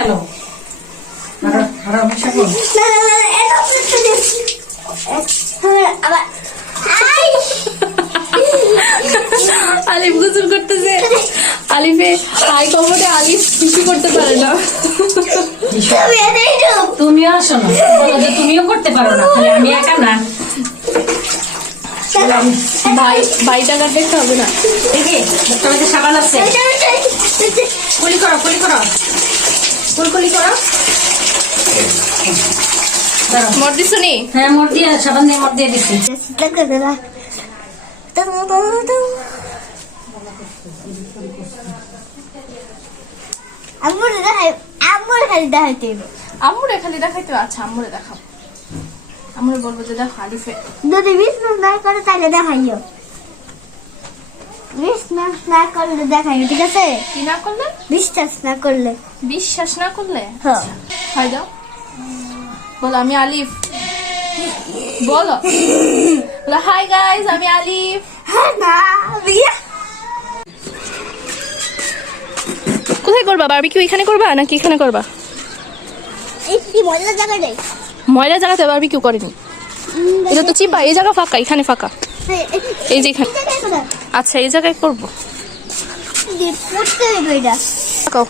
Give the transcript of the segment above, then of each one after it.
খেলো আরো মিশা করো আবার আলিফ গোসল করতেছে। আলিফে হাই কমোডে আলিফ কিছু করতে পারে না। তুমিও আসো না, বলো যে তুমিও করতে পারো না, তাহলে আমি একা না। ভাই টাকা দেখতে হবে না। দেখি তোমার যে সাবান আছে, কুলি করো কুলি করো কুলকুলি করো। মর দিছো নি? হ্যাঁ মোট দিয়ে সাবান দিয়ে মোট দিয়ে দিচ্ছি। আম্মুর খালি দেখাইতে আম্মুরে খালি দেখাইতে। আচ্ছা আম্মুরে দেখাও। আম্মুরে বলবো যে দেখো আলিফে যদি বিশ্বাস না করে তাহলে দেখাইও, বিশ্বাস না করলে দেখাইও, ঠিক আছে? কি না করলে? বিশ্বাস না করলে। বিশ্বাস না করলে? হ্যাঁ। হাই দাও, বলো আমি আলিফ। বলো বলো হাই গাইস আমি আলিফ। হ্যাঁ না বিয়া কোথায় করবা বারবিকিউ? এখানে করবা নাকি এখানে করবা? এই কি মজা জায়গা নেই। ময়লা জায়গাতে বারবিকিউ করেনি, এটা তো চিপা। এই জায়গা ফাঁকা, এখানে ফাঁকা, এই যে এখানে। আচ্ছা এই জায়গায় করবো। পড়তে হবে এটা। তাকাও।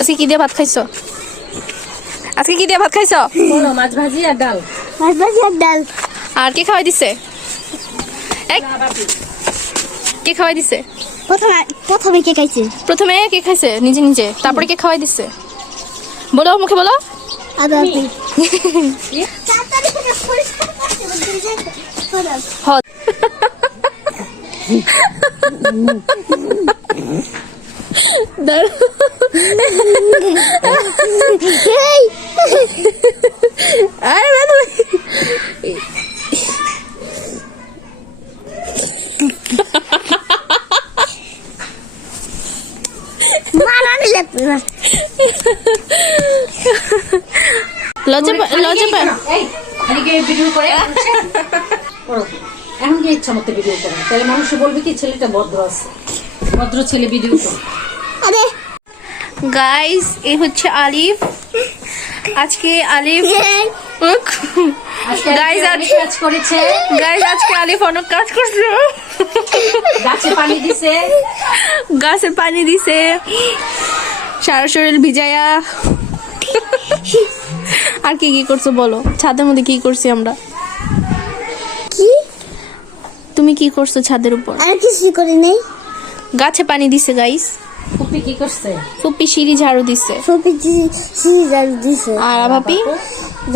আজকে কি দিয়ে ভাত খাইছো? আজকে কি দিয়ে ভাত খাইছো? বলো মাছ ভাজি আর ডাল। মাছ ভাজি আর ডাল। আর কে খাওয়াই দিছে? কে খাওয়াই দিছে? প্রথমে কে খাইছে? প্রথমে কে খাইছে? নিজে নিজে। তারপরে কে খাওয়াই দিছে? বলো মুখে বলো। আদা আপনি লজ্জা এই এদিকে ভিডিও করে করো। এখন কি ইচ্ছা মতো ভিডিও করো, তাহলে মানুষ বলবে কি ছেলেটা ভদ্র আছে, ভদ্র ছেলে ভিডিও করে। আরে গাইস এই হচ্ছে আলিফ। আজকে আলিফ গাইস কাজ করেছে। গাইস আজকে আলিফ অনেক কাজ করছে। গাছে পানি দিছে, গাছের পানি দিছে, সারা শরীর ভিজায়া। আর কি কি করছো বলো? ছাদের মধ্যে কি করছি আমরা? কি তুমি কি করছো ছাদের উপর? আর কিছু করি নাই। গাছে পানি দিছে গাইস। ফুপি কি করছে? ফুপি সিঁড়ি ঝাড়ু দিছে। সবজি ঝাড়ু দিছে আর আবাপি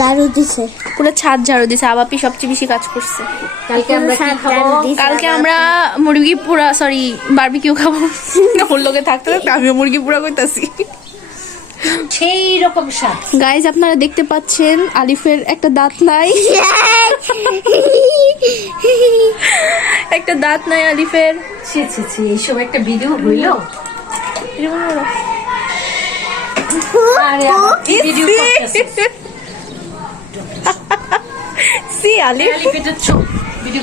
ঝাড়ু দিছে। পুরো ছাদ ঝাড়ু দিছে। আবাপি সবচেয়ে বেশি কাজ করছে। কালকে আমরা কি খাবো? কালকে আমরা মুরগি পুরা সরি বারবিকিউ খাবো। ওর লোকে থাকতে থাকতে আমিও মুরগি পুরা করতেছি। সেই রকম স্বাদ। গাইজ আপনারা দেখতে পাচ্ছেন আলিফের একটা দাঁত নাই। একটা দাঁত নাই আলিফের। ছি ছি ছি, এইসব একটা ভিডিও হইলো? আরে আমার ভিডিও করতেছে। সি আলিফ আলিফ এটা চোখ ভিডিও।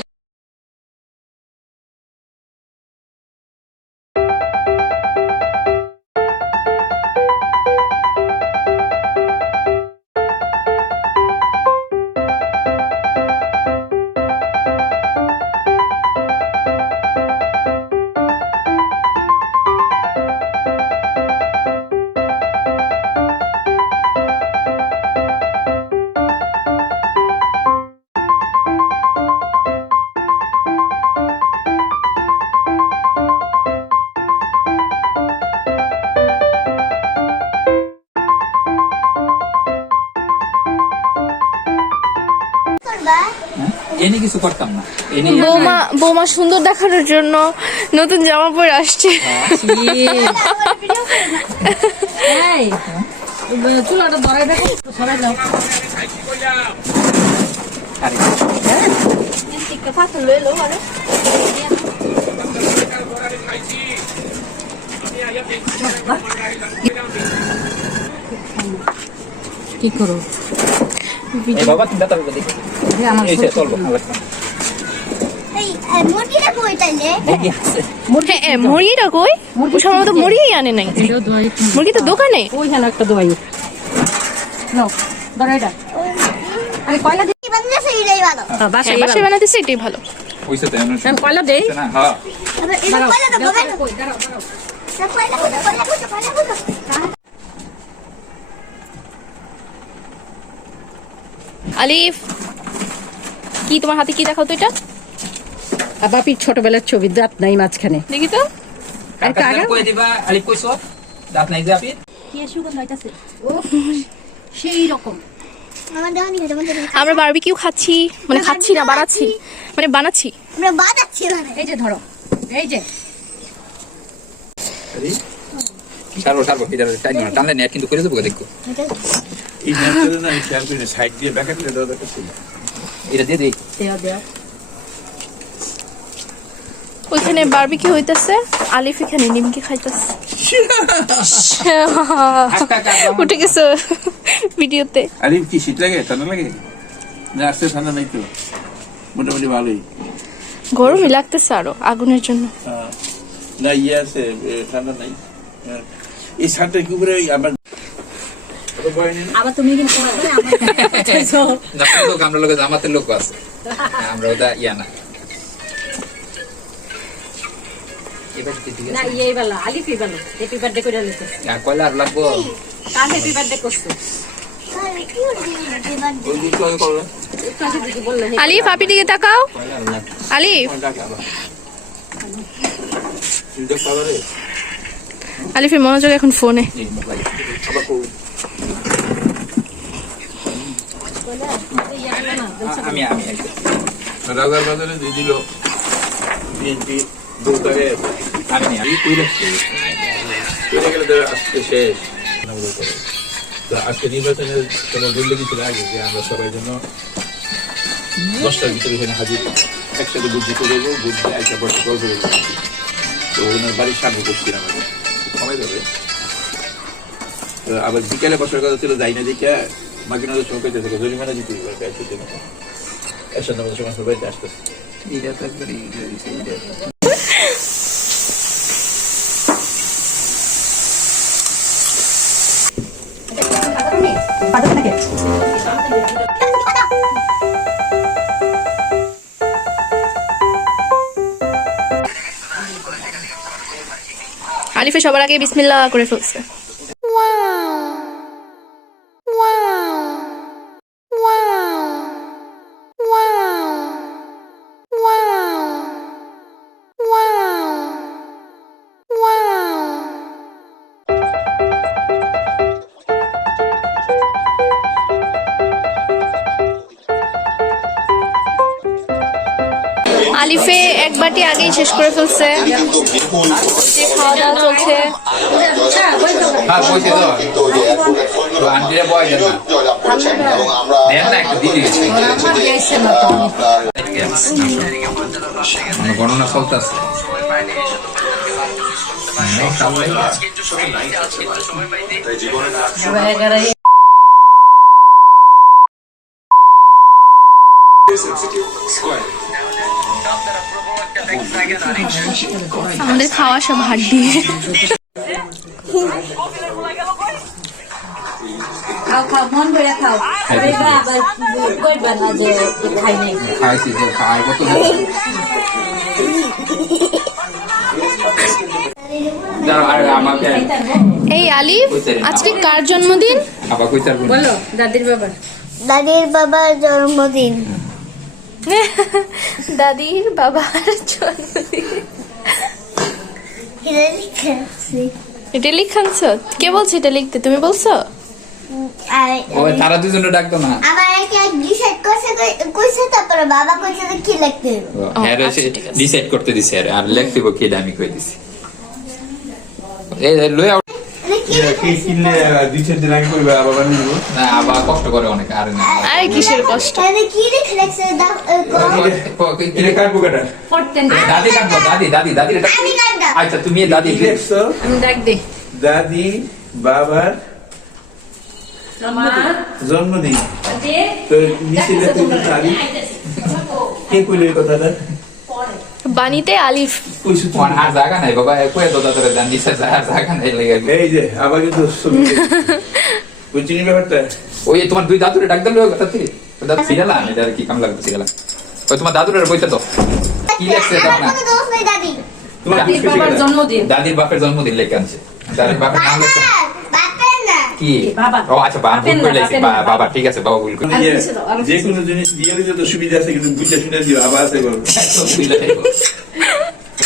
এনে কিছু করতাম না। বৌমা সুন্দর দেখানোর জন্য নতুন জামা পরে আসছে। চুলাটা ধরাই দেখো, সরাই দাও। কি করো বাবা তুমি দাঁড়াবে দেখো। আমার এই যে চলবো। মুরগিটা কই তাইলে? হ্যাঁ মুরগিটা কই? সম্ভবত মুরগিই আনে নাই। এটাও দোয়াই মুরগি তো দোকানে। ওইখানে একটা দোয়াই নাও ধরো এটা আরে কয়লা দিই কি বানাইছে এটাই ভালো। বাসায় বাসায় বানাতেছে এটাই ভালো। হইছে তাই আমরা আমি কয়লা দেই না হ্যাঁ আবার এটা কইলা দাও বাবা। কই দাঁড়াও দাঁড়াও কইলা। আলিফ কি তোমার হাতে কি দেখাও তো এটা? আর বাপির ছোটবেলার ছবি দাঁত নাই মাঝখানে দেখি তো। একটা আগে কই দিবা আলি কইছো দাঁত নাই যে আপনি কি সুগন্ধ হইতাছে ও সেই রকম আমার দাওনি খেতে মন চাইছে। আমরা বারবিকিউ খাচ্ছি, মানে খাচ্ছি না বানাচ্ছি, মানে বানাচ্ছি। আমরা বাজাচ্ছি মানে। এই যে ধরো এই যে সারবো এটা টানলে নেট কিন্তু করে দেবো দেখো এই ন্যাচারাল না খেয়াল করি না সাইড দিয়ে ব্যাক করে দেওয়া দরকার ছিল। এটা দিয়ে দেই দেয়া দেয়া ওইখানে বারবিকিউ হইতাছে, আলিফ এখানে নিমকি খাইতাছে। উঠে গেছে ভিডিওতে। আরে কি শীত লাগে ঠান্ডা লাগে না আসতে ঠান্ডা নাই তো মোটামুটি ভালোই গরমই লাগতেছে আরো আগুনের জন্য। না ইয়ে আছে ঠান্ডা নাই এই শার্টটা কি করে আমার আবার তুমি কিন্তু করবে না লোক আমরা লোক জামাতের লোক আছে আমরা ওটা ইয়া না এবার ঠিক না আছে এই বেলা আলিফি বেলা হ্যাপি বার্থডে করে লিখো আর কয়লা আর লাগবো কাল হ্যাপি বার্থডে করছো আরে কি হইছে? ওই দিক করে করলে একটু আগে দিদি বললে আলিফ আপি দিকে তাকাও। কয়লা আর লাগবে আলিফ ডাকে আবার চিন্তা করে আলিফের মনোযোগ এখন ফোনে। এই মোবাইল আবার করুন আমি রাজার বাজারে দিয়ে দিল বিএনপি দৌড়ে আমি চলে গেলে তো আজকে শেষ তো আজকে নির্বাচনের কোনো দুর্নীতি ছিল আগে যে আমরা সবাই জন্য 10টার ভিতরে এখানে হাজির একসাথে বুদ্ধি করে দেবো বুদ্ধি একটা বছর গল্প করবো তো ওনার বাড়ির সামনে করছিলাম আমি সময় যাবে তো আবার বিকেলে বসার কথা ছিল যাই না দেখে মাকে নজর সময় পেতে থেকে জরিমানা দিতে হবে একসাথে একসাথে আমাদের সময় বাড়িতে আসতেছে এটা তো একবারে আলিফে সবার আগে বিসমিল্লাহ করে ফেলছে। আলিফে এক বাটি আগেই শেষ করে ফেলছে। খাওয়া দাওয়া চলছে। হ্যাঁ বইতে দাও তো আন্টিরা বয় দেন না দেন না একটু দিয়ে দিয়েছে গণনা চলতেছে আমাদের খাওয়া সব হাত দিয়ে। খাও খাও মন ভরে খাও আবার কইবা না যে খাই নাই খাইছি তো খাওয়ার কত আর আমাকে এই আলিফ আজকে কার জন্মদিন? আবার কই তার বলো দাদির বাবার দাদির বাবার জন্মদিন। দাদির বাবার জন্মদিন। এটা লিখেছি। এটা লিখানছ? কে বলছে এটা লিখতে? তুমি বলছো? আর ও তারা দুজনে ডাকতো না আমার একটা ডিসাইড কইছে তারপরে বাবা কইছে যে কি লিখতে হবে। হ্যাঁ আচ্ছা, ঠিক আছে। ডিসাইড করতে দিছে আর লিখতে কি আমি কই দিছি এই লই আউট মানে কি কি কিনলে 2-4 দিন আগে করবে আবার বানিয়ে দেবো না আবার কষ্ট করে অনেক আর না আরে কিসের কষ্ট? মানে কি লিখছে দাও এটা কার পোকাটা পড়তেন দাদি কাটবো দাদি দাদি দাদি এটা আমি কাটবো। আচ্ছা তুমি দাদি কি লিখছো আমি ডাক দে দাদি বাবার আমার জন্মদিন দে তো নিচে লেখা তুমি কে কইলে এই কথাটা পরে বাণীতে আলিফ। কইছি তো। তোমার আর জায়গা নাই বাবা, কয়ে দাদা তোরে জান নিচে আর জায়গা নাই লেগে গেল। এই যে আবার কিন্তু ছবি ওই চিনি ব্যাপারটা ওই তোমার দুই দাদুরে ডাক দিল কথা থেকে দাদু সিরালা এটা কি কাম লাগবে সিরালা। ওই তোমার দাদুরে বইতে তো কি লেখছে দাও আমার না। কোনো দোষ নেই দাদি। তোমার দাদির বাবার জন্মদিন। দাদির বাপের জন্মদিন লেখা আছে, দাদির বাপের নাম লেখছে বাপের না। কি? বাবা। ও আচ্ছা বাবা ভুল করে লেখছি, বাবা ঠিক আছে, বাবা ভুল করে। যে কোনো জিনিস দিয়ে দিতে তো সুবিধা আছে, কিন্তু বুঝে শুনে দিও আবার আছে বলবো।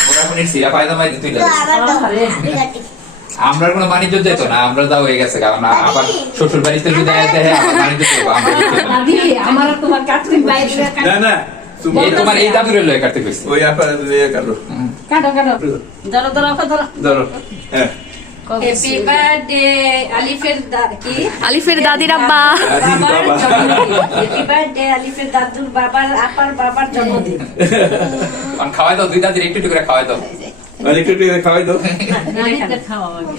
ওরা কোন সিরা পায়দা মাই তুই তো আমার দাও। আরে। বিরাটি। আমরা কোনো বাণিজ্য যেত না, আমরা যা হয়ে গেছে কারণ আবার শ্বশুর বাড়িতে যদি আয়াতে আবার বাণিজ্য করবো আমরা যেতে না। দাদি আমার আর তোমার কাটতে বাইরে না না তুমি এই তোমার এই দাদুরে লয়ে কাটতে কইছি। ওই আপা কাটো কাটো কাটো ধরো ধরো ধরো। ধরো হ্যাঁ হ্যাপি বার্থডে আলিফের কি আলিফের দাদির আব্বা। আজিজ বাবার বাবা জন্মদিন। হ্যাপি বার্থডে আলিফের দাদুর বাবার আপার বাবার জন্মদিন। কারণ খাওয়াই দাও, দুই দাদির একটু একটু করে খাওয়াই দাও। মানে একটু একটু খাওয়াই দাও নানিকে খাওয়া আগে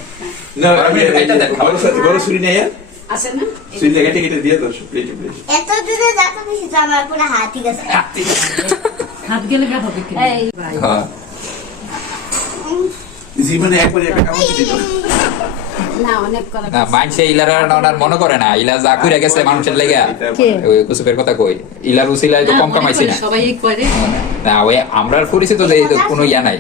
না আমি এটা দেখ, খাওয়াই দাও। বড় ছুরি নেই আছে না? ছুরি কেটে কেটে দিয়ে দাও প্লেটে প্লেটে এত দূরে যাতে বেশি তো আমার পুরো হাত ঠিক আছে। হাত গেলে গা হবে কি? এই ভাই হ্যাঁ। জীবনে একবার একটা কামড় দিতে দাও না অনেক করা না মাইনসে ইলারা ওনার মনে করে না, ইলা যা কইরা গেছে মানুষের লেগে। কে? ওই কুসুপের কথা কই, ইলার উসিলায় তো কম কামাইছি না। সবাই করে না ওই আমরা পরিচিত যে এই তো কোনো ইয়া নাই।